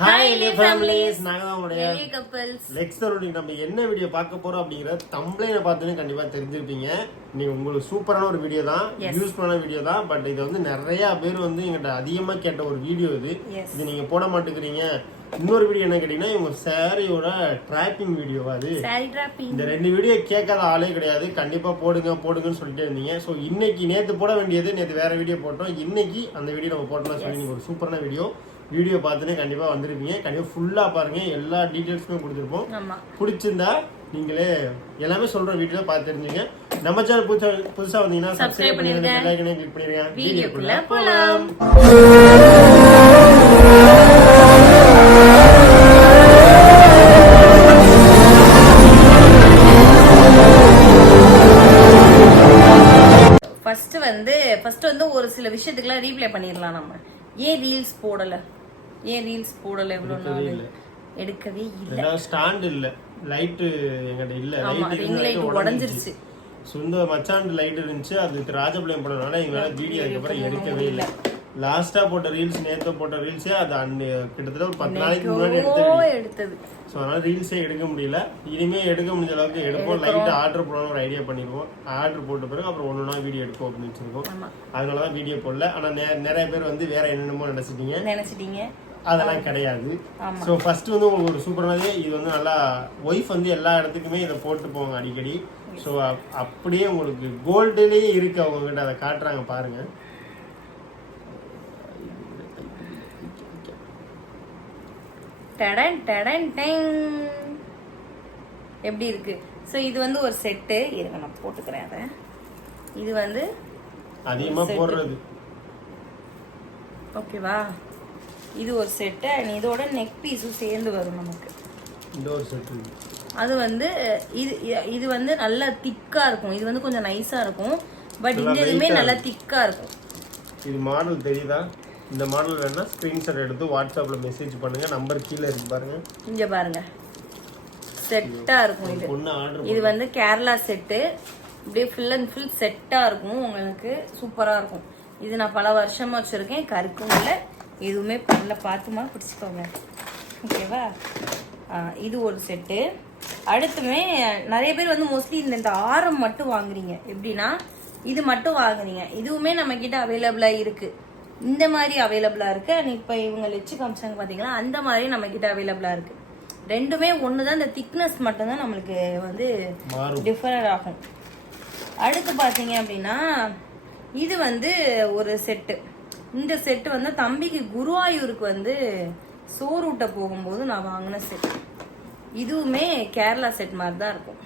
Hi எலிய families நாங்க தான் உங்களுடைய கப்பல்ஸ் நெக்ஸ்ட் இன்னைக்கு நம்ம என்ன வீடியோ பார்க்க போறோம் அப்படிங்கிற தம்ப்ளைனை பார்த்தோன்னே கண்டிப்பா தெரிஞ்சிருப்பீங்க. இன்னைக்கு உங்களுக்கு சூப்பரான ஒரு வீடியோ தான். Yes. யூஸ் பண்ண வீடியோ தான். பட் இது வந்து நிறைய பேர் வந்து எங்கிட்ட அதிகமா கேட்ட ஒரு வீடியோ இது. இது நீங்க போட மாட்டேங்கிறீங்க. இன்னொரு வீடியோ என்ன கேட்டீங்கன்னா இவங்க சாரியோட டிராப்பிங் வீடியோவா அது. இந்த ரெண்டு வீடியோ கேட்காத ஆளே கிடையாது. கண்டிப்பா போடுங்க போடுங்கன்னு சொல்லிட்டே இருந்தீங்க. ஸோ இன்னைக்கு நேத்து போட வேண்டியது நேத்து வேற வீடியோ போட்டோம். இன்னைக்கு அந்த வீடியோ நம்ம போட்டோம்னு சொல்லி நீங்க ஒரு சூப்பரான வீடியோ வீடியோ பார்த்துட்டு கண்டிப்பா வந்திருப்பீங்க. கண்டிப்பா ஃபுல்லா பாருங்க. எல்லா டீட்டெயில்ஸுமே கொடுத்துருப்போம். பிடிச்சிருந்தா நீங்களே எல்லாமே சொல்ற வீடியோ பார்த்து தெரிஞ்சுங்க. நம்ம சேனல் புதுசா புதுசா வந்தீங்கன்னா சப்ஸ்கிரைப் பண்ணிருங்க. பண்ணிருங்க. பெல் ஐக்கனை கிளிக் பண்ணிருங்க. வீடியோக்குள்ள ஃபர்ஸ்ட் வந்து ஃபர்ஸ்ட் வந்து ஒரு சில விஷயத்துக்குலாம் ரீப்ளே பண்ணிடலாம் நம்ம. ஏன் ரீல்ஸ் போடல? ஏன் ரீல்ஸ் போடல இவ்வளவு நாள். எடுக்கவே இல்ல. ஸ்டாண்ட் இல்ல. லைட் எங்கிட்ட இல்ல. லைட் ring light உடைஞ்சிருச்சு. சொந்த மச்சான் லைட் இருந்துச்சு. அதுக்கு ராஜபாளையம் போனதுனால எங்களால வீடியோ அதுக்கப்புறம் எடுக்கவே இல்லை. லாஸ்டா போட்ட ரீல்ஸ் நேத்து போட்ட ரீல்ஸே அது அன்னை கிட்டத்தட்ட ஒரு பத்து நாளைக்கு முன்னாடி. எடுத்தது? ஸோ அதனால ரீல்ஸே எடுக்க முடியல. இனிமே எடுக்க முடிஞ்ச அளவுக்கு எடுப்போம். லைட் ஆர்டர் போடணும் ஒரு ஐடியா பண்ணிடுவோம் ஆர்டர் போட்ட பிறகு அப்புறம் ஒன்றா வீடியோ எடுப்போம் அப்படின்னு வச்சிருக்கோம். ஆமா. அதனால தான் வீடியோ போடல ஆனால் நிறைய பேர் வந்து வேற என்னென்னமோ நினைச்சிட்டீங்க. நினைச்சிட்டீங்க. அதெல்லாம் கிடையாது. ஸோ ஃபர்ஸ்ட் வந்து உங்களுக்கு ஒரு சூப்பரானது இது வந்து நல்லா ஒய்ஃப் வந்து எல்லா இடத்துக்குமே இதை போட்டு போவாங்க அடிக்கடி. ஸோ அப்படியே உங்களுக்கு கோல்டுலேயே இருக்கு அவங்க கிட்ட அதை காட்டுறாங்க பாருங்க. டடன் டடன் டெங். எப்படி இருக்கு? ஸோ இது வந்து ஒரு செட்டு. இருங்க நான் போட்டுக்கிறேன் அதை. இது வந்து அதிகமா போடுறது. ஓகேவா இது ஒரு செட்டு அண்ட் இதோட நெக் பீஸும் சேர்ந்து வரும் நமக்கு. அது வந்து இது இது வந்து நல்லா திக்கா இருக்கும். இது வந்து கொஞ்சம் நைஸா இருக்கும். பட் இந்த weight-ஆ நல்லா திக்கா இருக்கும். இது மாடல் தெரியுதா? இந்த மாடல் வேணா ஸ்க்ரீன்ஷாட் எடுத்து வாட்ஸ்அப்ல மெசேஜ் பண்ணுங்க. நம்பர் கீழே இருக்கு பாருங்க. இங்க பாருங்க. செட்டா இருக்கும் இது. இது வந்து கேரளா செட்டு இப்படியே ஃபுல் அண்ட் ஃபுல் செட்டா இருக்கும். உங்களுக்கு சூப்பரா இருக்கும். இது நான் பல வருஷமா வச்சிருக்கேன். கருக்கும் இல்லை. எதுவுமே பண்ணல. பார்த்துமா பிடிச்சிக்கோங்க. ஓகேவா இது ஒரு செட்டு அடுத்துமே நிறைய பேர் வந்து மோஸ்ட்லி இந்த இந்த ஆரம் மட்டும் வாங்குறீங்க. எப்படின்னா இது மட்டும் வாங்குறீங்க. இதுவுமே நம்ம கிட்ட அவைலபிளா இருக்கு. இந்த மாதிரி அவைலபிளா இருக்கு. அண்ட் இப்போ இவங்க லெச்சு காமிச்சாங்க பாத்தீங்களா அந்த மாதிரி நம்ம கிட்ட அவைலபிளா இருக்கு. ரெண்டுமே ஒன்று தான் இந்த திக்னஸ் மட்டும்தான் நம்மளுக்கு வந்து மாறும். டிஃபர் ஆகும். அடுத்து பார்த்தீங்க அப்படின்னா இது வந்து ஒரு செட்டு இந்த செட்டு வந்து தம்பிக்கு குருவாயூருக்கு வந்து சோறு ஊட்ட போகும்போது நான் வாங்கின செட் இதுவுமே கேரளா செட் மாதிரி தான் இருக்கும்.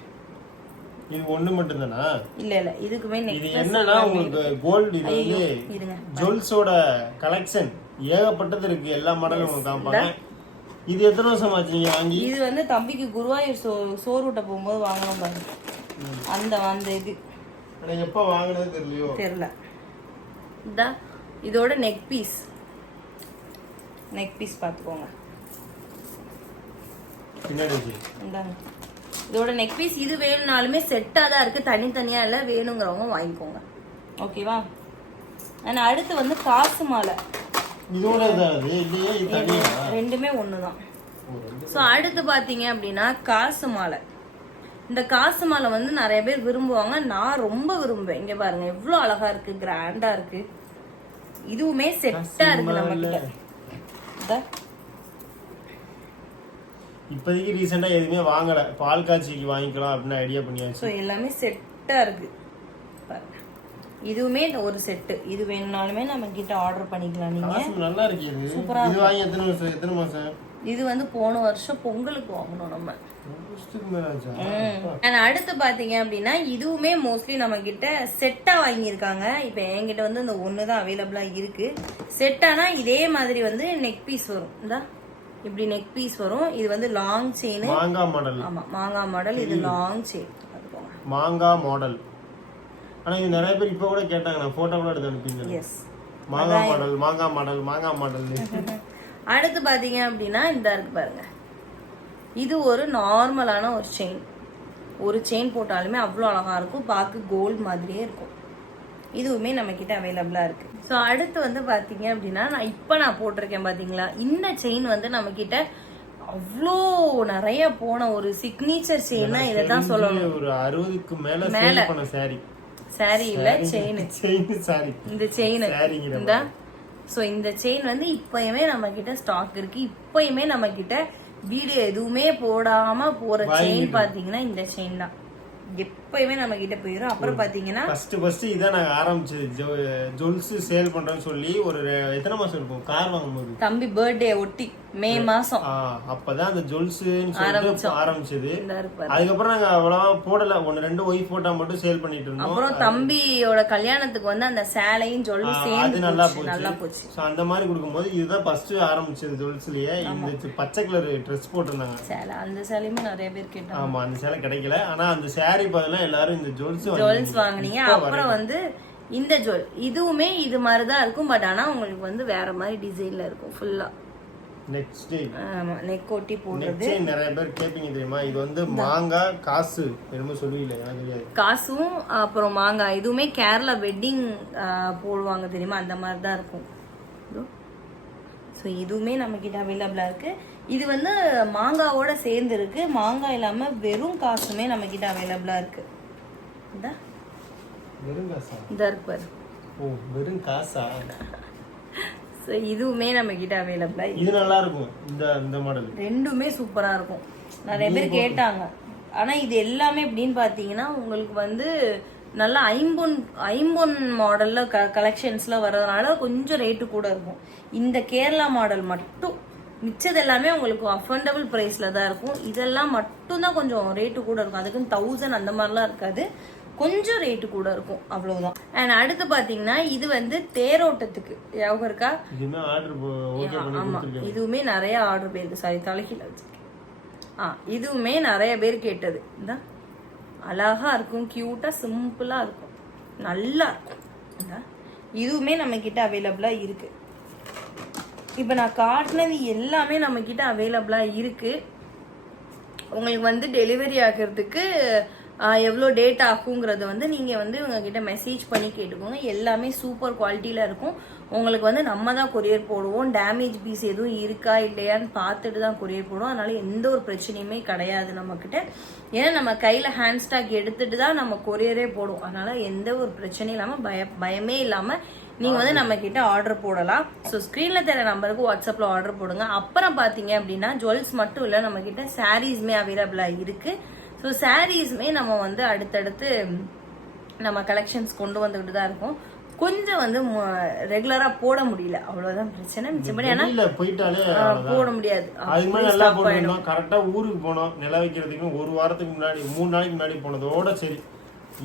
இது ஒண்ணு மட்டும் தானா இல்ல. இல்ல இதுக்குமே இது நெக்லஸ் என்னன்னா உங்களுக்கு கோல்டு இது வந்து ஜுவல்ஸோட கலெக்ஷன் ஏகப்பட்டது இருக்கு. எல்லா மாடலும் உங்களுக்கு காமிப்பாங்க. இது எத்தனை வருஷம் ஆச்சு நீங்க வாங்கி? இது வந்து தம்பிக்கு குருவாயூர் சோ சோறு ஊட்ட போகும்போது வாங்கணும் பாருங்க அந்த அந்த இது. ஆனா எப்ப வாங்கினது தெரியலையோ. தெரியல. இதா இதோட நெக் பீஸ் நெக் பீஸ் பார்த்துக்கோங்க பின்னாடி. இந்தாங்க. இதோட நெக் பீஸ் இது வேணும்னாலுமே செட்டாக தான் இருக்கு. தனித்தனியா இல்லை வேணுங்கிறவங்க வாங்கிக்கோங்க. ஓகேவா அண்ட் அடுத்து வந்து காசு மாலை. ரெண்டுமே ஒன்று தான். ஸோ அடுத்து பார்த்தீங்க அப்படின்னா காசு மாலை. இந்த காசு மாலை வந்து நிறைய பேர் விரும்புவாங்க. நான் ரொம்ப விரும்புவேன். இங்க பாருங்க எவ்வளோ அழகா இருக்கு கிராண்டா இருக்கு. இதுவுமே செட்டா இருக்கு நம்ம கிட்ட. இப்போதைக்கு ரீசெண்டா எதுவுமே வாங்கல. பால் காய்ச்சிக்கு வாங்கிக்கலாம் அப்படின்னு ஐடியா பண்ணியாச்சு. ஸோ எல்லாமே செட்டா இருக்கு. இதுவுமே ஒரு செட்டு இது வேணும்னாலுமே நம்ம கிட்ட ஆர்டர் பண்ணிக்கலாம் நீங்க. நல்லா இருக்கு இது. சூப்பரா இது வாங்கி எத்தனை வருஷம் எத்தனை மாசம்? இது வந்து போன வருஷம் பொங்கலுக்கு வாங்கணும் நம்ம. அடுத்து பாத்தீங்க அப்படின்னா இதுவுமே மோஸ்ட்லி நம்ம கிட்ட செட்டா வாங்கியிருக்காங்க. இப்போ என்கிட்ட வந்து இந்த ஒன்று தான் அவைலபிளா இருக்கு. செட்டானா இதே மாதிரி வந்து நெக் பீஸ் வரும். இந்தா. இப்படி நெக் பீஸ் வரும். இது வந்து லாங் செயின் மாங்காய் மாடல். ஆமா மாங்காய் மாடல். இது லாங் செயின் மாங்காய் மாடல். ஆனா இது நிறைய பேர் இப்ப கூட கேட்டாங்க. நான் போட்டோ கூட எடுத்து அனுப்பிங்க எஸ் மாங்காய் மாடல் மாங்காய் மாடல் மாங்காய் மாடல். அடுத்து பாத்தீங்க அப்படின்னா இந்த இருக்கு பாருங்க. இது ஒரு நார்மலான ஒரு செயின் ஒரு செயின் போட்டாலுமே அவ்வளோ அழகா இருக்கும். பார்க்க கோல்ட் மாதிரியே இருக்கும். இதுவுமே நம்ம கிட்ட அவைலபிளா இருக்கு. ஸோ அடுத்து வந்து பாத்தீங்க அப்படின்னா நான் இப்போ நான் போட்டிருக்கேன் பாத்தீங்களா இந்த செயின் வந்து நம்ம கிட்ட அவ்வளோ நிறைய போன ஒரு சிக்னேச்சர் செயின்னா இதை தான் சொல்லணும். ஒரு அறுபதுக்கு மேல பண்ண சாரி சாரி இல்ல செயின் செயின் சாரி இந்த செயின் இந்த. ஸோ இந்த செயின் வந்து இப்பயுமே நம்ம கிட்ட ஸ்டாக் இருக்கு. இப்பயுமே நம்ம கிட்ட வீடியோ எதுவுமே போடாம போற செயின் பாத்தீங்கன்னா இந்த செயின் தான். எப்பயுமே நம்ம கிட்ட போயிடும் அப்புறம் பாத்தீங்கன்னா ஃபர்ஸ்ட் ஃபர்ஸ்ட் இதான் நாங்க ஆரம்பிச்சது. ஜுவல்ஸ் சேல் பண்றோம்னு சொல்லி ஒரு எத்தனை மாசம் இருக்கும்? கார் வாங்கும்போது. தம்பி பர்த்டே ஒட்டி. மே மாசம். அப்பதான் அந்த ஜுவல்ஸ்னு சொல்லிட்டு ஆரம்பிச்சது. அதுக்கப்புறம் நாங்க அவ்வளவா போடல. ஒன்னு ரெண்டு ஒய்ஃப் போட்டா மட்டும் சேல் பண்ணிட்டு இருந்தோம். அப்புறம் தம்பியோட கல்யாணத்துக்கு வந்து அந்த சேலையும் அது சேர்ந்து நல்லா போச்சு. நல்லா போச்சு. சோ அந்த மாதிரி கொடுக்கும்போது இதுதான் ஃபர்ஸ்ட் ஆரம்பிச்சது ஜுவல்ஸ்லயே இந்த பச்சை கலர் ட்ரெஸ் போட்டிருந்தாங்க. சேலை அந்த சேலையுமே நிறைய பேர் கேட்டாங்க. ஆமா அந்த சேலை கிடைக்கல. ஆனா அந்த saree பதிலா எல்லாரும் இந்த ஜுவல்ஸ் ஜுவல்ஸ் வாங்குனீங்க. அப்புறம் வந்து இந்த ஜுவல் இதுவுமே இது மாதிரி தான் இருக்கும். பட் ஆனா உங்களுக்கு வந்து வேற மாதிரி டிசைன்ல இருக்கும். ஃபுல்லா ஆமா நெக் ஒட்டி போடுறது. நெக்ஸ்ட் நிறைய பேர் கேப்பீங்க தெரியுமா? இது வந்து மாங்காய் காசு என்னமோ சொல்லுவீங்களே எனக்கு தெரியாது. காசும் அப்புறம் மாங்காய் இதுவுமே கேரளா வெட்டிங் போடுவாங்க தெரியுமா? அந்த மாதிரி தான் இருக்கும் ஸோ இதுவுமே நம்ம கிட்ட அவைலபிளா இருக்கு. இது வந்து மாங்காவோட சேர்ந்து இருக்கு. மாங்காய் இல்லாம வெறும் காசுமே நம்ம கிட்ட அவைலபிளா இருக்கு. இந்த. வெறும் காசா? இந்த இருக்கு பாரு. ஓ வெறும் காசா? ஸோ இதுவுமே நம்ம கிட்ட அவைலபிளா இது நல்லா இருக்கும் இந்த இந்த மாடல் ரெண்டுமே சூப்பரா இருக்கும். நிறைய பேர் கேட்டாங்க. ஆனா இது எல்லாமே எப்படின்னு பாத்தீங்கன்னா உங்களுக்கு வந்து நல்ல ஐம்பொன் ஐம்பொன் மாடல்ல க கலெக்ஷன்ஸ்ல வர்றதுனால கொஞ்சம் ரேட்டு கூட இருக்கும். இந்த கேரளா மாடல் மட்டும் மிச்சது எல்லாமே உங்களுக்கு அஃபோர்டபுள் ப்ரைஸ்ல தான் இருக்கும். இதெல்லாம் மட்டும்தான் கொஞ்சம் ரேட்டு கூட இருக்கும். அதுக்குன்னு தௌசண்ட் அந்த மாதிரிலாம் இருக்காது. கொஞ்சம் ரேட்டு கூட இருக்கும் அவ்வளவுதான். அண்ட் அடுத்து பாத்தீங்கன்னா இது வந்து தேரோட்டத்துக்கு. ஞாபகம் இருக்கா? ஆமா. இதுவுமே நிறைய ஆர்டர் போயிருக்கு. சாரி தலைகீழ வச்சிருக்கேன். ஆ இதுவுமே நிறைய பேர் கேட்டது. அழகா இருக்கும் கியூட்டா சிம்பிளா இருக்கும். நல்லா இருக்கும். இதுவுமே நம்ம கிட்ட அவைலபிளா இருக்கு. இப்போ நான் காட்டினது எல்லாமே நம்ம கிட்ட அவைலபிளா இருக்கு. உங்களுக்கு வந்து டெலிவரி ஆகிறதுக்கு எவ்வளோ டேட் ஆகுங்கிறத வந்து நீங்கள் வந்து இவங்ககிட்ட மெசேஜ் பண்ணி கேட்டுக்கோங்க. எல்லாமே சூப்பர் குவாலிட்டியில் இருக்கும். உங்களுக்கு வந்து நம்ம தான் கொரியர் போடுவோம். டேமேஜ் பீஸ் எதுவும் இருக்கா இல்லையான்னு பார்த்துட்டு தான் கொரியர் போடுவோம். அதனால எந்த ஒரு பிரச்சனையுமே கிடையாது நம்மக்கிட்ட ஏன்னா நம்ம கையில் ஹேண்ட் ஸ்டாக் எடுத்துட்டு தான் நம்ம கொரியரே போடுவோம். அதனால எந்த ஒரு பிரச்சனையும் இல்லாமல் பய பயமே இல்லாமல் நீங்கள் வந்து நம்ம கிட்ட ஆர்டர் போடலாம். ஸோ ஸ்க்ரீனில் தர நம்பருக்கு வாட்ஸ்அப்பில் ஆர்டர் போடுங்க. அப்புறம் பார்த்தீங்க அப்படின்னா ஜுவல்ஸ் மட்டும் இல்லை நம்ம கிட்ட சாரீஸ்மே அவைலபிளாக இருக்குது ஸோ சாரீஸ்மே நம்ம வந்து அடுத்தடுத்து நம்ம கலெக்ஷன்ஸ் கொண்டு வந்துக்கிட்டு தான் இருக்கோம். கொஞ்சம் வந்து ரெகுலராக போட முடியல. அவ்வளோதான் பிரச்சனை. மிச்சபடி வெளியில போயிட்டாலே அவ்வளவுதான். போட முடியாது. அதுக்கு முன்னாடி நல்லா போட்டுருந்தோம் கரெக்டா ஊருக்கு போனோம் நில வைக்கிறதுக்கு ஒரு வாரத்துக்கு முன்னாடி மூணு நாளைக்கு முன்னாடி போனதோட சரி.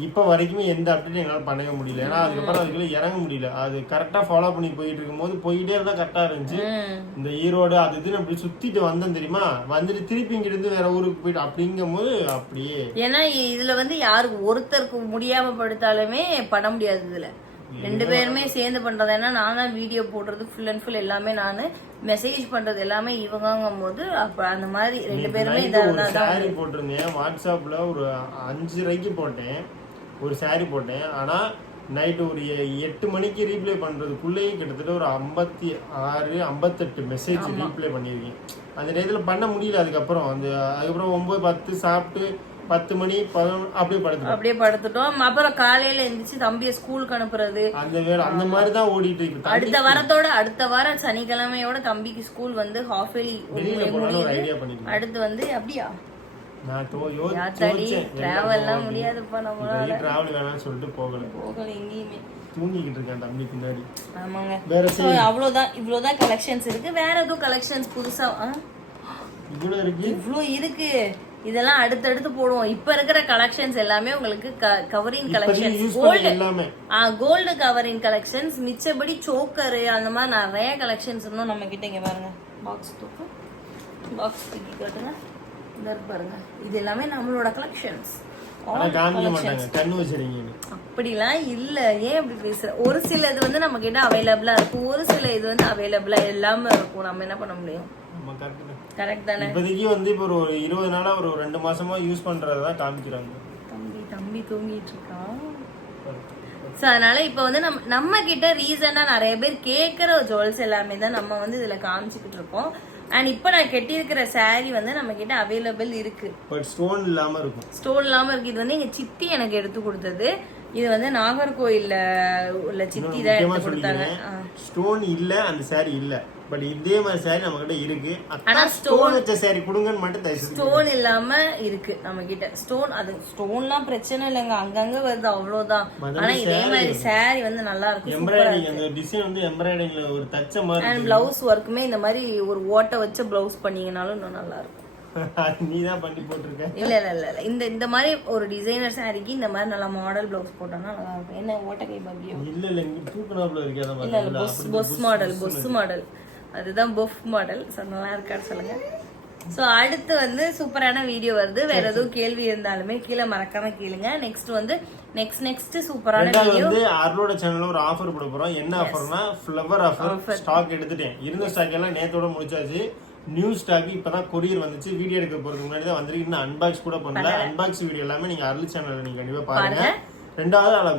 இப்ப வரைக்குமே எந்த அப்டேட்டும் எங்களால பண்ணவே முடியல. ஏன்னா அதுக்கப்புறம் அதுக்குள்ள இறங்க முடியல. அது கரெக்டா ஃபாலோ பண்ணி போயிட்டு இருக்கும்போது போயிட்டே இருந்தா கரெக்டா இருந்துச்சு. இந்த ஈரோடு அது இதுன்னு அப்படி சுத்திட்டு வந்தேன் தெரியுமா? வந்துட்டு திருப்பி இங்க இருந்து வேற ஊருக்கு போயிட்டு அப்படிங்கும் போது அப்படியே ஏன்னா இதுல வந்து யாருக்கு ஒருத்தருக்கு முடியாம படுத்தாலுமே பண்ண முடியாது இதுல. ரெண்டு பேருமே சேர்ந்து பண்றது. ஏன்னா நான் தான் வீடியோ போடுறது ஃபுல் அண்ட் ஃபுல் எல்லாமே நான். மெசேஜ் பண்றது எல்லாமே இவங்கும் போது அப்ப அந்த மாதிரி ரெண்டு பேருமே நைட்டு இதா ஒரு இருந்தா தான் saree போட்டிருந்தேன். வாட்ஸ்அப்ல ஒரு அஞ்சரைக்கு போட்டேன். ஒரு saree போட்டேன். ஆனா நைட்டு ஒரு எட்டு மணிக்கு ரீப்ளை பண்றதுக்குள்ளேயே கிட்டத்தட்ட ஒரு ஐம்பத்தி ஆறு ஐம்பத்தெட்டு மெசேஜ் ரீப்ளை பண்ணியிருக்கேன் அந்த நேரத்துல பண்ண முடியல. அதுக்கப்புறம் அந்த அதுக்கப்புறம் ஒன்பது பத்து சாப்பிட்டு பத்து மணி பதினொன்று அப்படியே படுத்து அப்படியே படுத்துட்டோம். அப்புறம் காலையில எந்திரிச்சு தம்பியை ஸ்கூலுக்கு அனுப்புறது. அந்த வேலை அந்த மாதிரி தான் ஓடிட்டு இருக்கு. அடுத்த வாரத்தோட அடுத்த வாரம் சனிக்கிழமையோட தம்பிக்கு ஸ்கூல் வந்து ஹாஃப் பண்ணிருக்கேன். அடுத்து வந்து அப்படியா? நான் தோ- யோ- யாத்தாடி யோசிச்சேன் டிராவல்லாம் முடியாதுப்பா நம்ம டிராவல் வேணாம்னு சொல்லிட்டு போகல. போகல எங்கேயுமே. தூங்கிக்கிட்டு இருக்கேன் தம்பி பின்னாடி. ஆமாங்க. வேற So, அவ்வளவுதான் இவ்வளவுதான் கலெக்ஷன்ஸ் இருக்கு. வேற எதுவும் கலெக்ஷன்ஸ் புதுசா ஆ? இவ்வளவு இருக்கு? இவ்ளோ இருக்கு. இதெல்லாம் அடுத்தடுத்து போடுவோம். இப்ப இருக்கிற கலெக்ஷன்ஸ் எல்லாமே உங்களுக்கு கவரிங் கலெக்ஷன்ஸ் கோல்டு எல்லாமே. கோல்டு கவரிங் கலெக்ஷன்ஸ் மிச்சபடி சோக்கரு அந்த மாதிரி நிறைய கலெக்ஷன்ஸ் இன்னும் நம்ம கிட்ட இங்க பாருங்க. பாக்ஸ் தூக்கு. பாக்ஸ் தூக்கி காட்டுங்க. இந்த பாருங்க. இது எல்லாமே நம்மளோட கலெக்ஷன்ஸ் அப்படிலாம் இல்ல. ஏன் அப்படி பேசுற? ஒரு சில இது வந்து நம்ம கிட்ட அவைலபிளா இருக்கும். ஒரு சில இது வந்து அவைலபிளா இல்லாம இருக்கும். நம்ம என்ன பண்ண முடியும்? கரெக்ட் தான். இப்போதைக்கு வந்து இப்போ ஒரு இருபது நாளா ஒரு ரெண்டு மாசமா யூஸ் பண்றதை காமிக்கிறாங்க. தம்பி தம்பி தூங்கிட்டு இருக்கான். ஸோ அதனால இப்போ வந்து நம்ம நம்ம கிட்ட ரீசெண்டாக நிறைய பேர் கேட்குற ஜுவல்ஸ் எல்லாமே தான் நம்ம வந்து இதில் காமிச்சிக்கிட்டு இருக்கோம். அண்ட் இப்போ நான் கட்டியிருக்கிற saree வந்து நம்ம கிட்ட அவைலபிள் இருக்கு. பட் ஸ்டோன் இல்லாம இருக்கும். ஸ்டோன் இல்லாமல் இருக்கு. இது வந்து எங்கள் சித்தி எனக்கு எடுத்து கொடுத்தது. இது வந்து நாகர்கோயில்ல உள்ள சித்தி தான் எடுத்து கொடுத்தாங்க. ஸ்டோன் இல்ல அந்த saree இல்ல. பட் இதே மாதிரி saree நம்ம கிட்ட இருக்கு ஆனா ஸ்டோன் வச்ச saree கொடுங்கன்னு மட்டும் தயவு ஸ்டோன் இல்லாம இருக்கு நம்ம கிட்ட ஸ்டோன் அது ஸ்டோன்லாம் பிரச்சனை இல்லைங்க. அங்கங்க வருது அவ்வளவுதான். ஆனா இதே மாதிரி saree வந்து நல்லா இருக்கும். எம்ப்ராய்டிங் அந்த டிசைன் வந்து எம்ப்ராய்டிங்ல ஒரு தச்ச மாதிரி அண்ட் பிளவுஸ் ஒர்க்குமே இந்த மாதிரி ஒரு ஓட்டை வச்ச பிளவுஸ் பண்ணீங்கனாலும் இன்னும் நல்லா இருக்கும். நீ தான் பண்ணி போட்டிருக்க? இல்ல இல்ல இல்ல இந்த இந்த மாதிரி ஒரு டிசைனர் சாரிக்கு இந்த மாதிரி நல்லா மாடல் பிளவுஸ் போட்டோம்னா நல்லா இருக்கும். என்ன ஓட்டக்கை பாக்கியம் இல்ல இல்ல இங்க தூக்குனாப்புல இருக்கு இல்ல இல்ல பொஸ் மாடல் பொஸ் மாடல் அதுதான் பொஃப் மாடல் ஸோ நல்லா இருக்கான்னு சொல்லுங்க. ஸோ அடுத்து வந்து சூப்பரான வீடியோ வருது. வேற எதுவும் கேள்வி இருந்தாலுமே கீழே மறக்காம கேளுங்க. நெக்ஸ்ட் வந்து நெக்ஸ்ட் நெக்ஸ்ட் சூப்பரான வீடியோ வந்து அருளோட சேனல்ல ஒரு ஆஃபர் கொடுக்க போறோம். என்ன ஆஃபர்னா ஃப்ளவர் ஆஃபர் ஸ்டாக் எடுத்துட்டேன். இருந்த ஸ்டாக் எல்லாம் நேத்தோட முடிச்சாச்சு. நியூ ஸ்டாக் இப்பதான் கொரியர் வந்துச்சு. வீடியோ எடுக்க போறதுக்கு முன்னாடி தான் வந்திருக்கு. இன்னும் அன்பாக்ஸ் கூட பண்ணல. அன்பாக்ஸ் வீடியோ எல்லாமே நீங்க அருள் சேனல்ல நீங்க கண்டிப்பா பாருங்க. ரெண்டாவது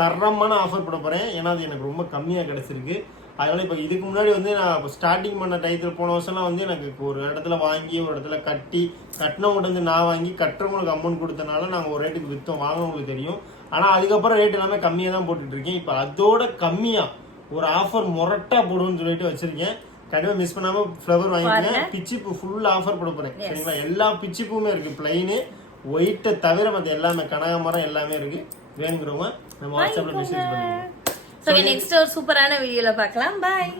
தரமான ஆஃபர் போட போறேன். ஏன்னா அது எனக்கு ரொம்ப கம்மியா கிடைச்சிருக்கு. அதனால இப்போ இதுக்கு முன்னாடி வந்து நான் ஸ்டார்டிங் பண்ண டயத்தில் போன வருஷம்லாம் வந்து எனக்கு இப்போ ஒரு இடத்துல வாங்கி ஒரு இடத்துல கட்டி கட்டினவங்க வந்து நான் வாங்கி கட்டுறவங்களுக்கு அமௌண்ட் கொடுத்தனால நாங்கள் ஒரு ரேட்டுக்கு விற்றோம் வாங்கினவங்களுக்கு தெரியும். ஆனால் அதுக்கப்புறம் ரேட் எல்லாமே கம்மியாக தான் போட்டுட்டு இருக்கேன். இப்போ அதோட கம்மியாக ஒரு ஆஃபர் மொரட்டா போடுவோம்னு சொல்லிட்டு வச்சிருக்கேன். கண்டிப்பாக மிஸ் பண்ணாம ஃப்ளவர் வாங்கிக்கங்க பிச்சி பூ ஃபுல் ஆஃபர் கொடுக்க போறேன். சரிங்களா? எல்லா பிச்சி பூவுமே இருக்கு. பிளைனு ஒயிட்டை தவிர மற்ற எல்லாமே கனகாமரம் எல்லாமே இருக்கு. வேணுங்கிறவங்க நம்ம வாட்ஸ்அப்ல மெசேஜ் பண்ணுங்க. ஸோ நெக்ஸ்ட் ஒரு சூப்பரான வீடியோல பார்க்கலாம். பாய்